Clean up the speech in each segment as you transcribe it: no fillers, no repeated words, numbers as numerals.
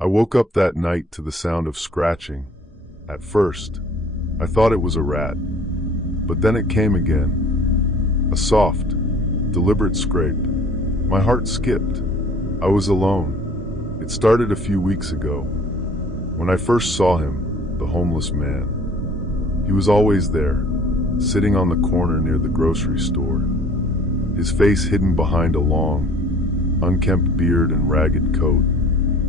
I woke up that night to the sound of scratching. At first, I thought it was a rat, but then it came again. A soft, deliberate scrape. My heart skipped. I was alone. It started a few weeks ago, when I first saw him, the homeless man. He was always there, sitting on the corner near the grocery store, his face hidden behind a long, unkempt beard and ragged coat.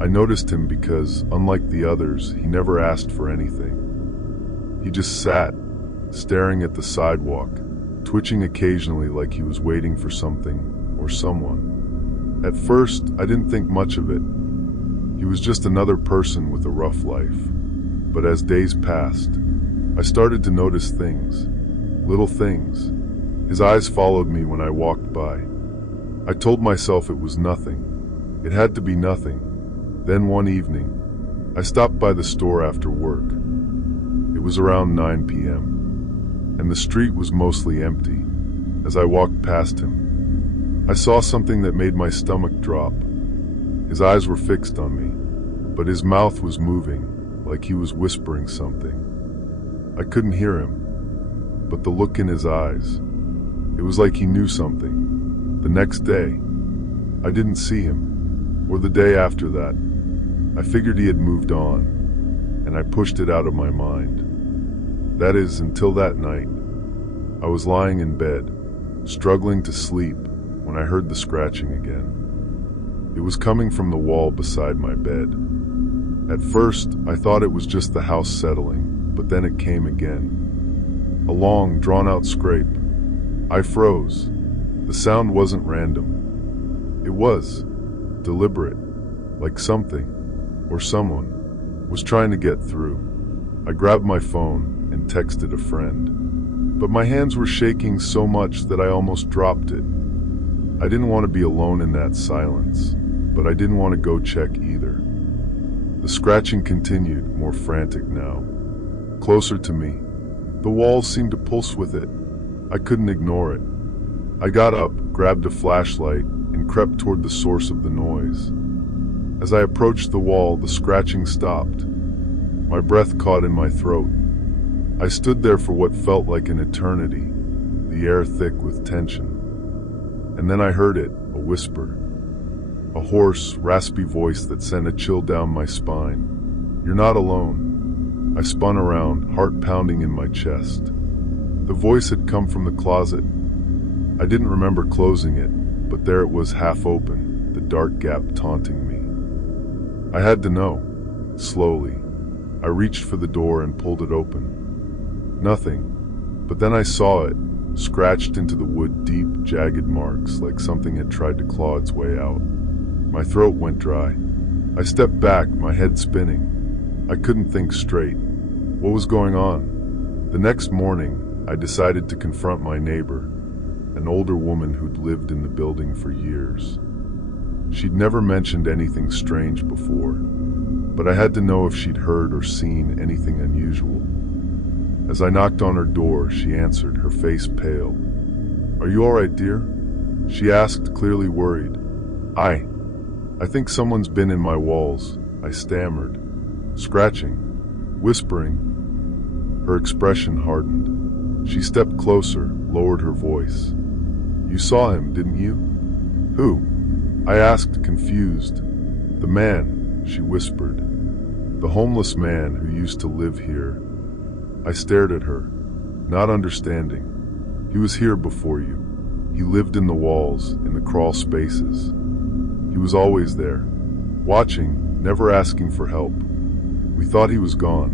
I noticed him because, unlike the others, he never asked for anything. He just sat, staring at the sidewalk, twitching occasionally like he was waiting for something or someone. At first, I didn't think much of it. He was just another person with a rough life. But as days passed, I started to notice things, little things. His eyes followed me when I walked by. I told myself it was nothing. It had to be nothing. Then one evening, I stopped by the store after work. It was around 9 p.m., and the street was mostly empty. As I walked past him, I saw something that made my stomach drop. His eyes were fixed on me, but his mouth was moving, like he was whispering something. I couldn't hear him, but the look in his eyes, it was like he knew something. The next day, I didn't see him, or the day after that. I figured he had moved on, and I pushed it out of my mind. That is, until that night. I was lying in bed, struggling to sleep, when I heard the scratching again. It was coming from the wall beside my bed. At first, I thought it was just the house settling, but then it came again. A long, drawn-out scrape. I froze. The sound wasn't random. It was deliberate, like something, or someone, was trying to get through. I grabbed my phone and texted a friend, but my hands were shaking so much that I almost dropped it. I didn't want to be alone in that silence, but I didn't want to go check either. The scratching continued, more frantic now, closer to me. The walls seemed to pulse with it. I couldn't ignore it. I got up, grabbed a flashlight, and crept toward the source of the noise. As I approached the wall, the scratching stopped. My breath caught in my throat. I stood there for what felt like an eternity, the air thick with tension. And then I heard it, a whisper. A hoarse, raspy voice that sent a chill down my spine. "You're not alone." I spun around, heart pounding in my chest. The voice had come from the closet. I didn't remember closing it, but there it was, half open, the dark gap taunting me. I had to know. Slowly, I reached for the door and pulled it open. Nothing. But then I saw it, scratched into the wood, deep, jagged marks, like something had tried to claw its way out. My throat went dry. I stepped back, my head spinning. I couldn't think straight. What was going on? The next morning, I decided to confront my neighbor, an older woman who'd lived in the building for years. She'd never mentioned anything strange before, but I had to know if she'd heard or seen anything unusual. As I knocked on her door, she answered, her face pale. "Are you all right, dear?" she asked, clearly worried. I think someone's been in my walls," I stammered. "Scratching, whispering." Her expression hardened. She stepped closer, lowered her voice. "You saw him, didn't you?" "Who?" I asked, confused. "The man," she whispered. "The homeless man who used to live here." I stared at her, not understanding. "He was here before you. He lived in the walls, in the crawl spaces. He was always there, watching, never asking for help. We thought he was gone,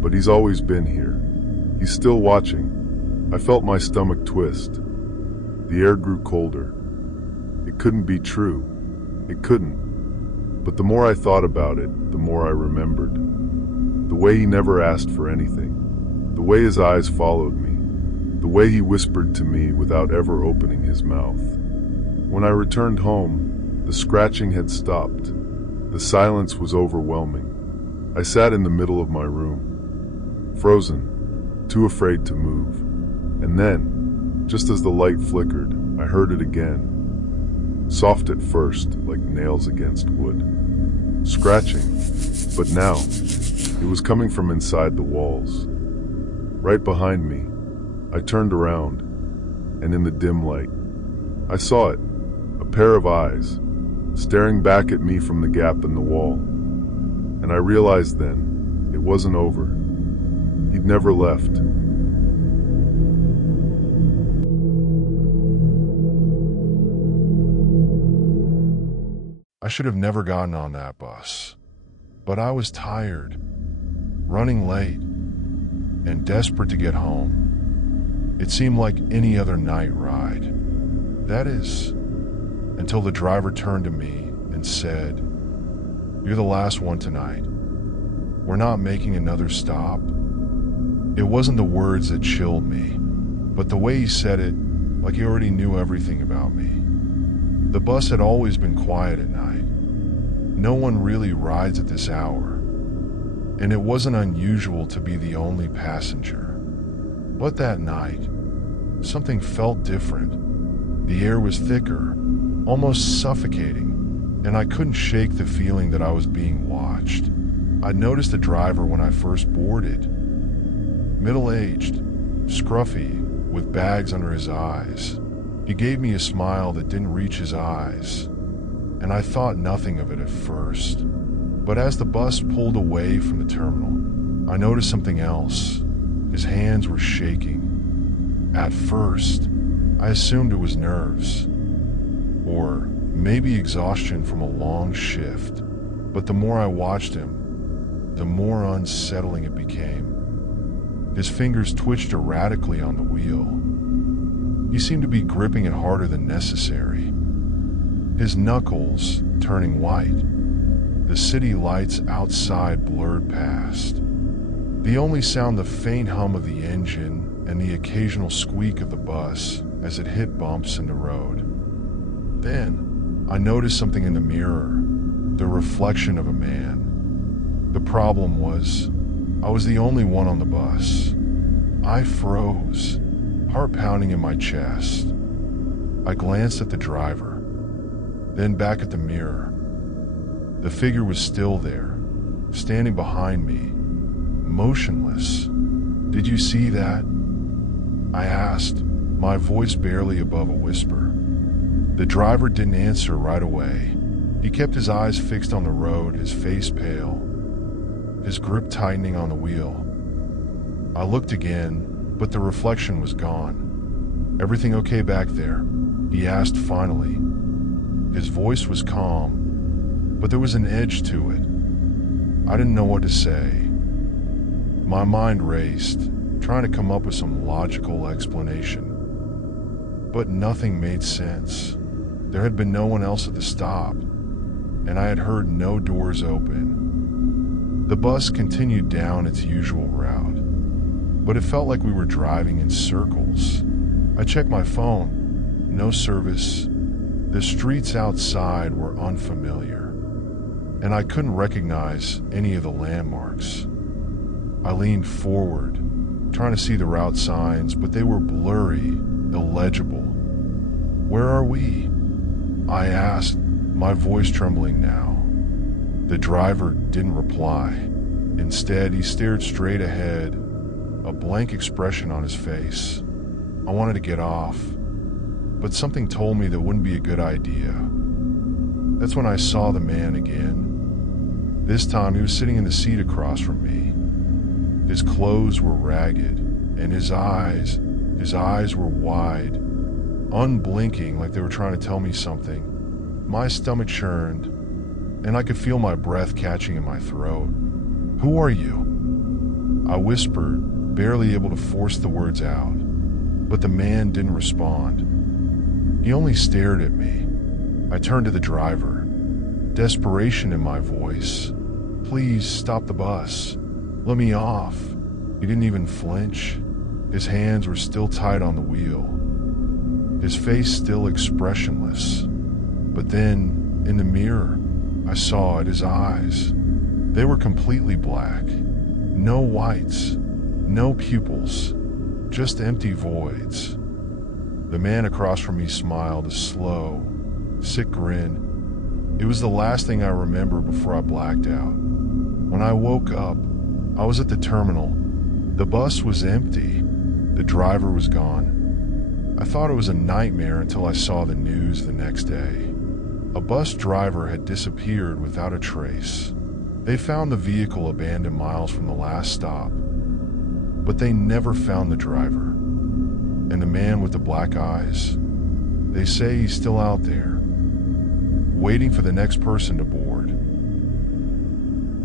but he's always been here. He's still watching." I felt my stomach twist. The air grew colder. It couldn't be true. It couldn't. But the more I thought about it, the more I remembered. The way he never asked for anything. The way his eyes followed me. The way he whispered to me without ever opening his mouth. When I returned home, the scratching had stopped. The silence was overwhelming. I sat in the middle of my room, frozen, too afraid to move. And then, just as the light flickered, I heard it again. Soft at first, like nails against wood. Scratching. But now, it was coming from inside the walls. Right behind me, I turned around, and in the dim light, I saw it, a pair of eyes, staring back at me from the gap in the wall. And I realized then, it wasn't over. He'd never left. I should have never gotten on that bus. But I was tired, running late, and desperate to get home. It seemed like any other night ride. That is, until the driver turned to me and said, "You're the last one tonight. We're not making another stop." It wasn't the words that chilled me, but the way he said it, like he already knew everything about me. The bus had always been quiet at night. No one really rides at this hour, and it wasn't unusual to be the only passenger. But that night, something felt different. The air was thicker, almost suffocating, and I couldn't shake the feeling that I was being watched. I noticed the driver when I first boarded. Middle-aged, scruffy, with bags under his eyes. He gave me a smile that didn't reach his eyes, and I thought nothing of it at first. But as the bus pulled away from the terminal, I noticed something else. His hands were shaking. At first, I assumed it was nerves, or maybe exhaustion from a long shift. But the more I watched him, the more unsettling it became. His fingers twitched erratically on the wheel. He seemed to be gripping it harder than necessary. His knuckles turning white. The city lights outside blurred past. The only sound the faint hum of the engine and the occasional squeak of the bus as it hit bumps in the road. Then, I noticed something in the mirror, the reflection of a man. The problem was, I was the only one on the bus. I froze, heart pounding in my chest. I glanced at the driver, then back at the mirror. The figure was still there, standing behind me, motionless. "Did you see that?" I asked, my voice barely above a whisper. The driver didn't answer right away. He kept his eyes fixed on the road, his face pale, his grip tightening on the wheel. I looked again, but the reflection was gone. "Everything okay back there?" he asked finally. His voice was calm, but there was an edge to it. I didn't know what to say. My mind raced, trying to come up with some logical explanation. But nothing made sense. There had been no one else at the stop, and I had heard no doors open. The bus continued down its usual route, but it felt like we were driving in circles. I checked my phone. No service. The streets outside were unfamiliar, and I couldn't recognize any of the landmarks. I leaned forward, trying to see the route signs, but they were blurry, illegible. "Where are we?" I asked, my voice trembling now. The driver didn't reply. Instead, he stared straight ahead, a blank expression on his face. I wanted to get off, but something told me that wouldn't be a good idea. That's when I saw the man again. This time, he was sitting in the seat across from me. His clothes were ragged, and his eyes were wide, unblinking, like they were trying to tell me something. My stomach churned, and I could feel my breath catching in my throat. "Who are you?" I whispered, barely able to force the words out. But the man didn't respond. He only stared at me. I turned to the driver, desperation in my voice. "Please stop the bus. Let me off." He didn't even flinch. His hands were still tight on the wheel, his face still expressionless. But then, in the mirror, I saw it, his eyes. They were completely black. No whites, no pupils, just empty voids. The man across from me smiled, a slow, sick grin. It was the last thing I remember before I blacked out. When I woke up, I was at the terminal. The bus was empty. The driver was gone. I thought it was a nightmare until I saw the news the next day. A bus driver had disappeared without a trace. They found the vehicle abandoned miles from the last stop, but they never found the driver. And the man with the black eyes, they say he's still out there, waiting for the next person to board.